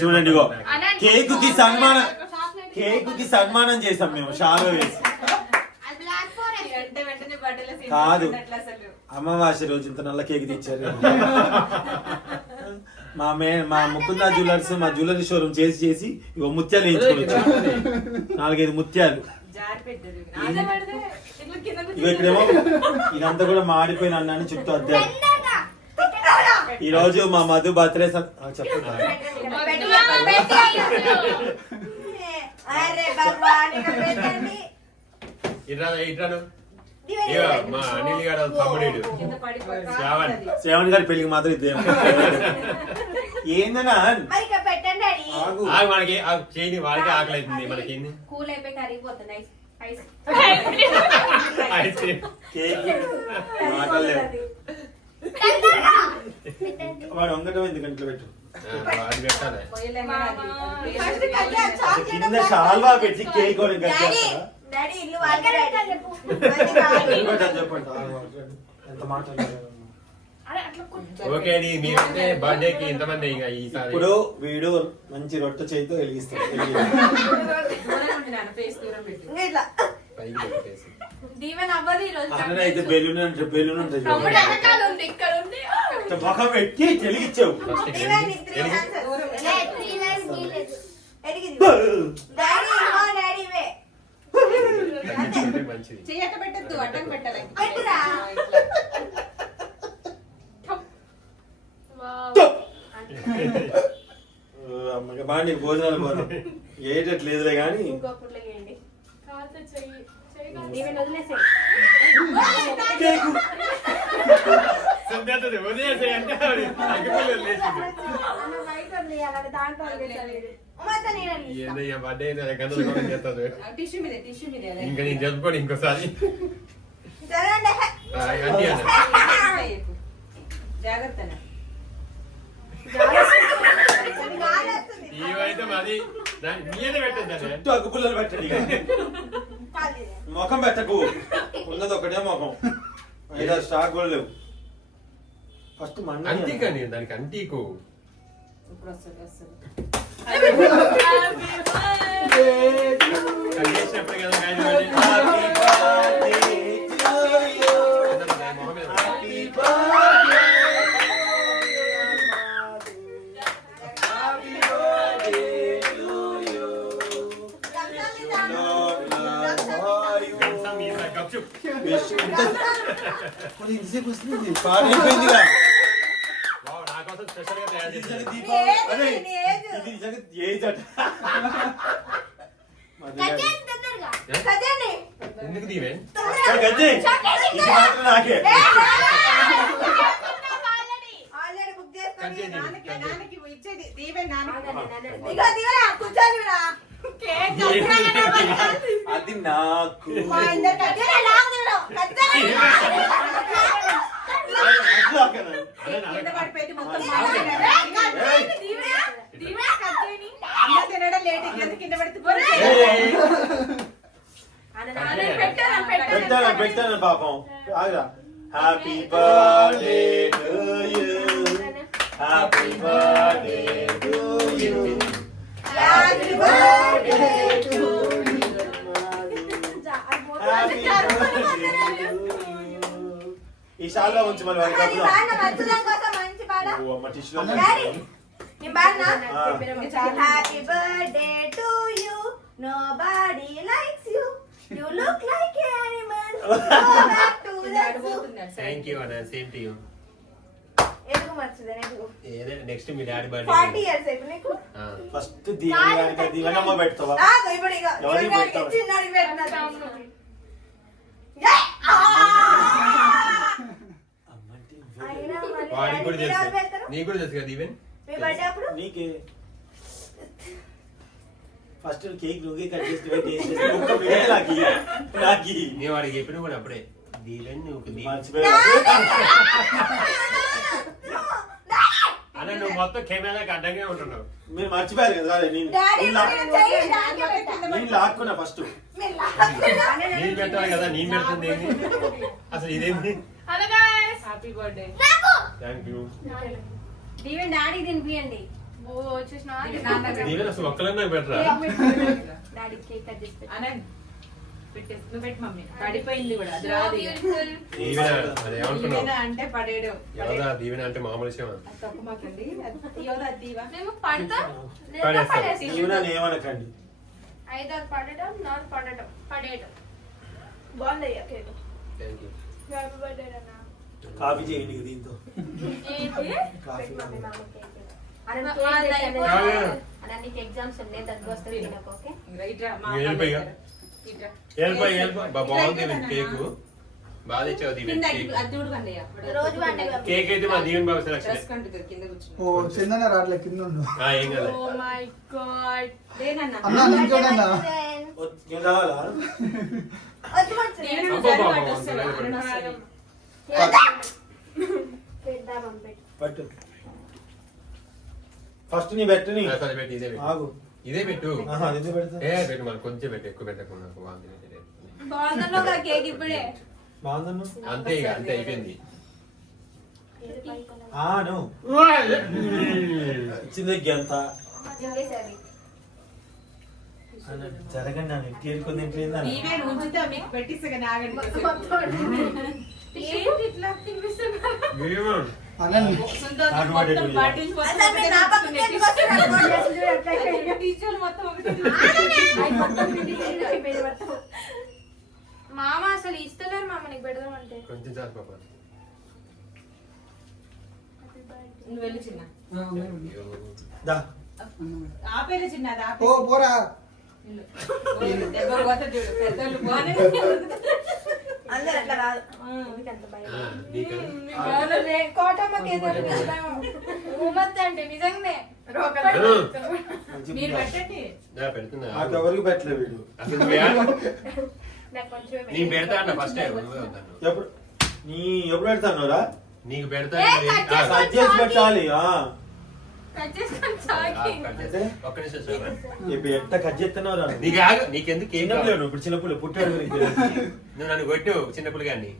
చూడండి కేక్ కి సన్మానం చేసాం మేము షాలో వేసి. కాదు అమావాస్య రోజు ఇంత నల్ల కేక్ తెచ్చారు. మా ముకుందా జ్యువెలర్స్ మా జ్యువెలరీ షోరూమ్ చేసి ఇగో ముత్యాలు వేయించుకొని వచ్చారు. 4-5 ముత్యాలు. ఇగో ఇక్కడేమో ఇదంతా కూడా మాడిపోయిన అన్నాన్ని చుట్టూ అద్దారు. ఈ రోజు మా మధు బర్త్డే చెప్పండి. శ్రావణ్ గారి పెళ్లికి మాత్రం ఇద్దే ఏందన్నా మనకి చేయని వాళ్ళకి ఆకలి అవుతుంది. మనకి వాడు వంగటం ఎందుకు ఇంట్లో పెట్టు కింద షాల్వా పెట్టి కేక్ ఎంత మాట్లాడారు. ఇప్పుడు వీడు మంచి రొట్టె చేతితో వెలిగిస్తాడు. అయితే బెలూన్ ఉంటుంది ముఖం పెట్టి వెలిగించావు. బాగా నీకు భోజనాలు పోతాం ఏటట్లేదులే కానీ ఇంకా నేను చెప్పుకోండి ఇంకోసారి. జాగ్రత్త ఇవైతే మాది చుట్టూ అగ్గుపుల్లలు పెట్టండి. ముఖం పెట్టకు, ఉన్నది ఒకటే ముఖం. 5-6 స్టాక్ కూడా లేవు. ఫస్ట్ అంటీకండి దానికి అంటీకు ఇంతసేపు వస్తుంది పాడైపోయిందిగా. ఎందుకు దీవే నాకే అది నాకు పెట్టాను పాపం. Happy birthday to you, happy birthday to you, happy birthday to you, happy birthday. ఈ షాల్లో ఉంచి మరి వాడి కప్పులో అమ్మ tissue happy birthday to you, nobody likes you, you look like a animal, go back to the zoo. Thank you అన్న, same to you. ఎందుకు మర్చిదే నీకు? ఏదే నెక్స్ట్ మీ డాడీ బర్త్డే 40 ఇయర్స్ అయిపోయి నీకు. ఫస్ట్ దీవెన దీవెనమ్మ పెడతావా? ఇప్పుడు ఇక దీవెనకి చిన్నడి పెట్టినా. వాడికి కూడా తెలుసు, నీకు కూడా తెలుసు కదా దీవెన్. మీ బర్త్డే అప్పుడు నీకే ఫస్ట్ కేక్ నువ్వే కట్ చేసి నేను వాడికి చెప్పిన కూడా అప్పుడే దీవెన్ నువ్వు అన్న నువ్వు మొత్తం కెమెరాకి అడ్డంగా ఉంటున్నావు. మీరు మర్చిపోయారు కదా. నేను లాక్కున్నా ఫస్ట్ నేను పెట్టాలి కదా, నేను పెడుతుంది ఏంది? అసలు ఇదేంటి? Hello guys happy birthday. Thank you. దీవెన్ డాడీ తినిపియండి. ఓ చూసినా దీవెన అసలు ఒక్కలన్నా పెట్టరా? డాడీ కేక్ కట్ చేసి పెట్టు. అనండి పెట్టేసి నువ్వు పెట్టు మమ్మీ. పడిపోయింది కూడా అది రాదు ఇక. దీవెన అది ఏమనుకున్నావు? దీవెన అంటే పడేయడం. ఎవరా దీవెన అంటే మామూలు విషయం? అది తప్పమాకండి. అది ఎవరు అది దీవా? మేము పడతా పడేస్తాం. జీవనాన్ని ఏమనకండి. ఐదర్ పడటం నాలుగు పడేయటం బాగుంది cake. Thank you. Happy birthday అన్న. కాఫీ చేయండి ఇక దీంతో. కాఫీ నీకు ఎగ్జామ్స్ ఉన్నాయి, దగ్గు వస్తుంది తినకు, ఓకే? రైట్రా, మా నువ్వు వెళ్ళిపోయా? ఇట్రా. వెళ్ళిపోయి బాగుంది కేక్ బాగా తెచ్చావు దీవెన కింద కేక్. అది చూడు కన్నయ్య. రోజు వాడే కేక్ అయితే మా దీవెన బాబు సెలక్షన్. డ్రెస్ కంటుంది కింద కూర్చుని. ఓ చందన రాట్లే కింద ఉండు. ఏం కదా ఓ మై గాడ్. లేనన్నా. అన్నా నించోడన్నా. ఏం కావాలా? దీవెన అబ్బో, జారి బాబా, పట్టు వస్తుంది. బాబా, అన్న వస్తుంది. పట్టు. ఫస్ట్ నీ పెట్టు నీ. సరే పెట్టు, ఇదే పెట్టు. ఆగు. ఇదే పెట్టు. ఆహా, ఇది పెడతా. పెట్టు మరి కొంచెం పెట్టు, ఎక్కువ పెట్టకుండా వాంతి పెట్టు. బాగుందన్నో కేక్ ఇప్పుడే. బాగుందన్ను. అంతే ఇక అంతే అయిపోయింది. ఆను ఇచ్చింది ఎంత జరగండి నన్ను తేలుకొని తింటలేదా? దీవెన ఉంచుతా మీకు పెట్టిస్తా కానీ ఆగండి. ఏంటి ఇట్లా తినిపిస్తున్నారు? అనండి. సుందర్ నాకు మొత్తం పడేది. బాటిల్స్ మొత్తం అసలు మీరు నా పక్కకి ఎందుకు వస్తున్నారు? టీచర్ మొత్తం ఒకటి. మామ అసలు ఇస్తలేరు మామ నీకు పెడదామంటే. కొంచెం చాలు పాప. నువ్వు వెళ్ళి చిన్న. దా. ఆపేలే చిన్న, అది ఆపే. ఓ పోరా. దెబ్బ పోతే చూడు, పెద్దోళ్ళు పోనే. అందరు అట్లా రాదు. నీకు అంటే నిజంగానే మీరు పెట్టండి. పెడుతున్నా నాకెవరికి పెట్టలే వీడు. అసలు నువ్వే నాకు కొంచెం నీకు పెడతా అన్న ఫస్ట్ ఎప్పుడు నీ ఎప్పుడు పెడతానురా? నీకు పెడతా కట్ చేసి పెట్టాలి. కట్ చేసుకొని చాకి. ఒక్క నిమిషం సార్. ఇప్పుడు ఎట్ట కట్ చేస్తున్నావురా? నీకు నీకెందుకు కేక్ చిన్నపిల్లలు ఇప్పుడు చిన్నపిల్లలు పుట్టాడు నువ్వు నన్ను కొట్టు చిన్నప్పుడు కానీ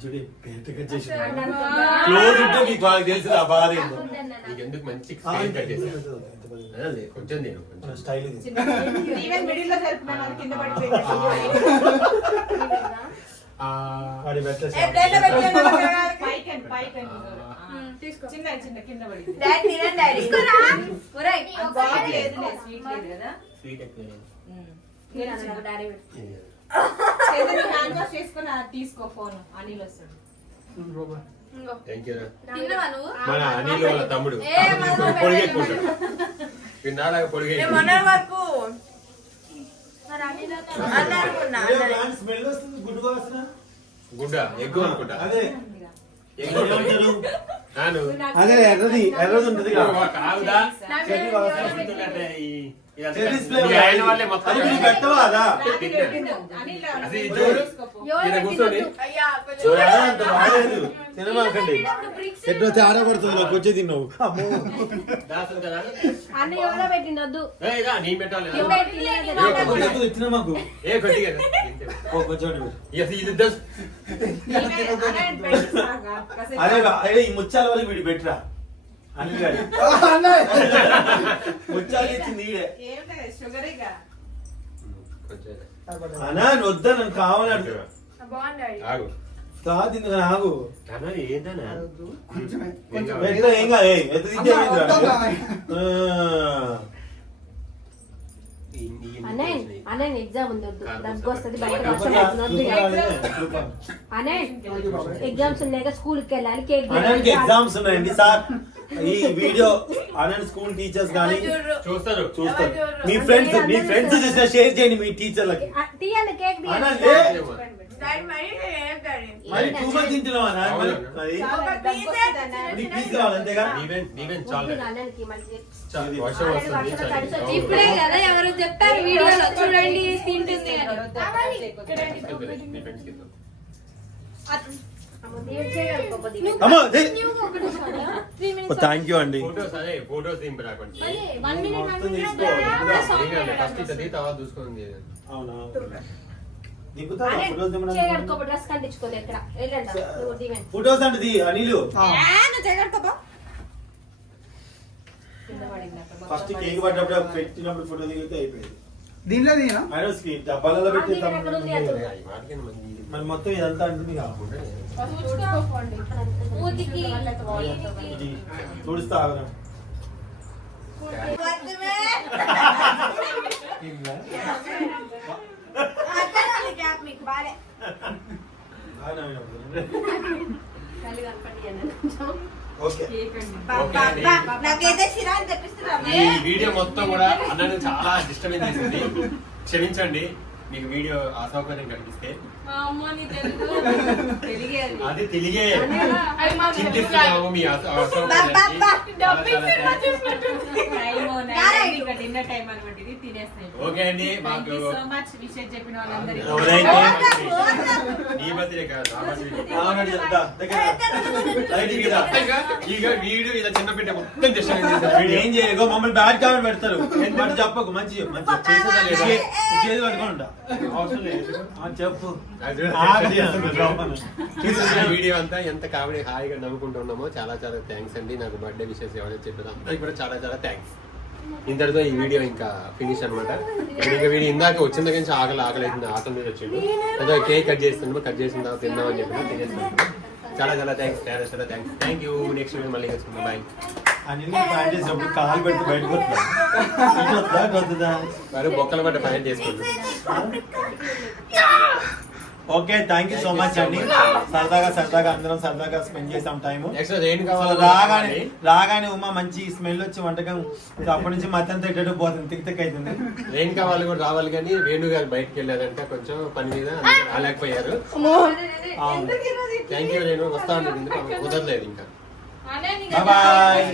చూడు పేట కట్ చేసి క్లోజ్ ఉంటే మీకు బాగా తెలుసు ఆ బాధ ఏందో. నీకెందుకు మంచి స్క్రీన్ కట్ చేశాను. అదే, కొంచెం నేను కొంచెం స్టైల్ ఈవెన్ మిడిల్ లో జరుపుకున్నాను, అది కింద పడిపోయింది. వాడి పెట్టేసి పైకి పైకి తీసుకో. చిన్న చిన్న కింద పడింది. డాడీ తినండి డాడీ. ఒరేయ్, అది బాగలేదు, స్వీట్ లేదు కదా. స్వీట్ ఎక్కువ తినను, డాడీ పెట్టు. చేతులు హ్యాండ్ వాష్ చేసుకొని అది తీసుకో ఫోన్. అనిల్ వస్తాడు. ఇంగో. Thank you. తిన్నవా నువ్వు? మన అనిల్ వాళ్ళ తమ్ముడు ఏ, మన పొడిగెట్టుకుంటాడు. నాలాగా పొడిగే మొన్న వరకు మరి అన్నారు మొన్న. స్మెల్ వస్తుంది గుడ్డు వాసన. గుడ్డ ఎగ్గు అనుకుంటా. అదే ఎగ్గు ఏమంటారు? నాను అదే ఎర్రది ఉంటుంది కదా. కాదుదా చెర్రీ వాసన. అంటే చెర్రీస్ ఫ్లేవర్. ఆయన వాళ్ళే మొత్తం అది మీరు పెట్టవా అదా? అనిల్ అది చూడు. ఈయన కూర్చొని అయ్యా కొంచెం చూడాలా? అంత బాగాలేదు తినమాకండి. ఎట్లా తేడా పడుతుంది నాకు వచ్చే తిన్నావు. అమ్మో దాసం కదా. అన్న ఎవరో పెట్టిండొద్దు. ఏయ్ రా, నీ పెట్టాలి. వద్దు, తిన మాకు. ఏ కొద్దిగా ఓ కొంచెం ఇది దస్. అదే అదే ఈ ముచ్చాల వాళ్ళకి వీడి పెట్టరా అని గాడి ముచ్చాలు ఇచ్చింది ఈడే. ఏం లేదు, షుగరేగా. కొంచెం అన్నా వద్దా నన్ను కావాలి అంటున్నా. బాగుండాడు. ఆగు. కాదు ఇందుకు ఆగు. అన్నా ఏంటన్నా కొంచెమే. కొంచెం పెట్టినా ఏం కాదు. ఎంత తింటే అన్నయ్య ఎగ్జామ్ ఉంది, వద్దు దగ్గు వస్తుంది, బయట వర్షం పడుతుంది. అన్నయ్య ఎగ్జామ్స్ ఉన్నాయి, స్కూల్ కి వెళ్ళాలి, కేక్ అనంతకి ఎగ్జామ్స్ ఉన్నాయండి సార్. ఈ వీడియో అనంత స్కూల్ టీచర్స్ కానీ చూస్తారు. చూస్తారు. మీ ఫ్రెండ్స్ చూసిన షేర్ చేయండి మీ టీచర్లకి. తీయాలి, కేక్ తీయాలి. అనంతే డాడీ మరి ఏం డాడీ? మరి టూ మచ్ తింటున్నావా నాన్న? మరి ఒక నీకు పీస్ కావాలి అంతేగా. నీవెన్ చాలు. అన్నయ్యకి మళ్ళీ చాలు. వర్షం వస్తుంది చాలు. ఇప్పుడే కదా ఎవరు చెప్పారు వీడియోలో, చూడండి తింటుంది అని. నీ ఫ్రెండ్స్ కి ఇద్దాం. అమ్మో Three minutes. థ్యాంక్ యూ అండి ఫోటోస్ అదే ఫోటోస్ దింపిరా కొంచెం మరి 1 minute, 1 మొత్తం minute. ఫస్ట్ ఇది తర్వాత చూసుకోండి అవునా దిగుతా అనే ఫోటోస్ చేయగడుకో డ్రెస్ కంటించుకోలే ఎక్కడ వెళ్ళండి నువ్వు దిగండి ఫోటోస్ అంటే అనిలు నువ్వు చేయగలుగుతావా? కింద పడింది అక్కడ. ఫస్ట్ కేక్ పడ్డప్పుడు పెట్టినప్పుడు ఫోటో దిగితే అయిపోయింది దీంట్లో దీనా ఆయన స్క్రీన్ డబ్బాలలో పెట్టి ఎక్కడ ఉంది అది? మరి మొత్తం ఇదంతా అంటుంది కాకుండా మూతికి ఇది తుడుస్తా ఆగరా వద్దుమే. అర్థమైంది గ్యాప్ మీకు బాలే. కళ్ళు కనపడియండి కొంచెం. ఓకే నాకైతే చిరాకు తెప్పిస్తున్నా. ఈ వీడియో మొత్తం కూడా అన్నను చాలా డిస్టర్బెన్స్ చేసింది. క్షమించండి మీకు వీడియో అసౌకర్యం కనిపిస్తే. అది తెలిగే చింతిస్తున్నాము మీ అసౌకర్యానికి. డిన్నర్ టైం అనమాట ఇది తినేస్తాయి. ఓకే అండి మాకు సో మచ్ విషయం చెప్పిన వాళ్ళందరికీ నీ బర్త్డే కాదు నా బర్త్డే. అవునండి చెప్తా దగ్గర లైట్ ఇరా ఇక వీడు ఇలా చిన్న బిడ్డ మొత్తం డిస్టర్బెన్స్ చేశారు. వీడు ఏం చేయగో మమ్మల్ని బ్యాడ్ కామెంట్ పెడతారు మరి చెప్పకు మంచి చేసేదా లేదా? చేసి పట్టుకుంటా అవసరం లేదు చెప్పు ఈ వీడియో అంతా ఎంత కామెడీ హాయిగా నవ్వుకుంటున్నామో చాలా చాలా థ్యాంక్స్ అండి. నాకు బర్త్డే విషెస్ ఎవరైతే చెప్పారో అందరికి కూడా చాలా చాలా థ్యాంక్స్. ఇంతటితో ఈ వీడియో ఇంకా ఫినిష్ అనమాట. ఇంకా వీడియో ఇందాక వచ్చిన దగ్గర నుంచి ఆకలి అవుతుంది ఆకలి మీద వచ్చిండు ఏదో కేక్ కట్ చేస్తున్నాము కట్ చేసిన తర్వాత తిందామని చెప్పిన తినేస్తున్నాము. చాలా చాలా థ్యాంక్స్ చాలా thanks. Thank you. Next video మళ్ళీ కలుసుకుందాం. బాయ్. అని ప్లాన్ చేసినప్పుడు కాలు పెట్టి బయటకు వస్తుందా వారు బొక్కల పట్ట ప్లాన్ చేసుకుంటాం. Okay thank you so much అండి. సరదాగా అందరం సరదాగా స్పెండ్ చేసాం టైం. నెక్స్ట్ ఏం రాగానే ఉమా మంచి స్మెల్ వచ్చి వంటకం అప్పటి నుంచి మతం తిట్టడం పోతుంది తిక్ అవుతుంది. రేణుకా వాళ్ళు కూడా రావాలి కానీ వేణు గారు బయటకు వెళ్ళారంటే కొంచెం పని మీద రాలేకపోయారు. Thank you. నేను వస్తా ఉంటుంది కుదరలేదు ఇంకా. బాయ్.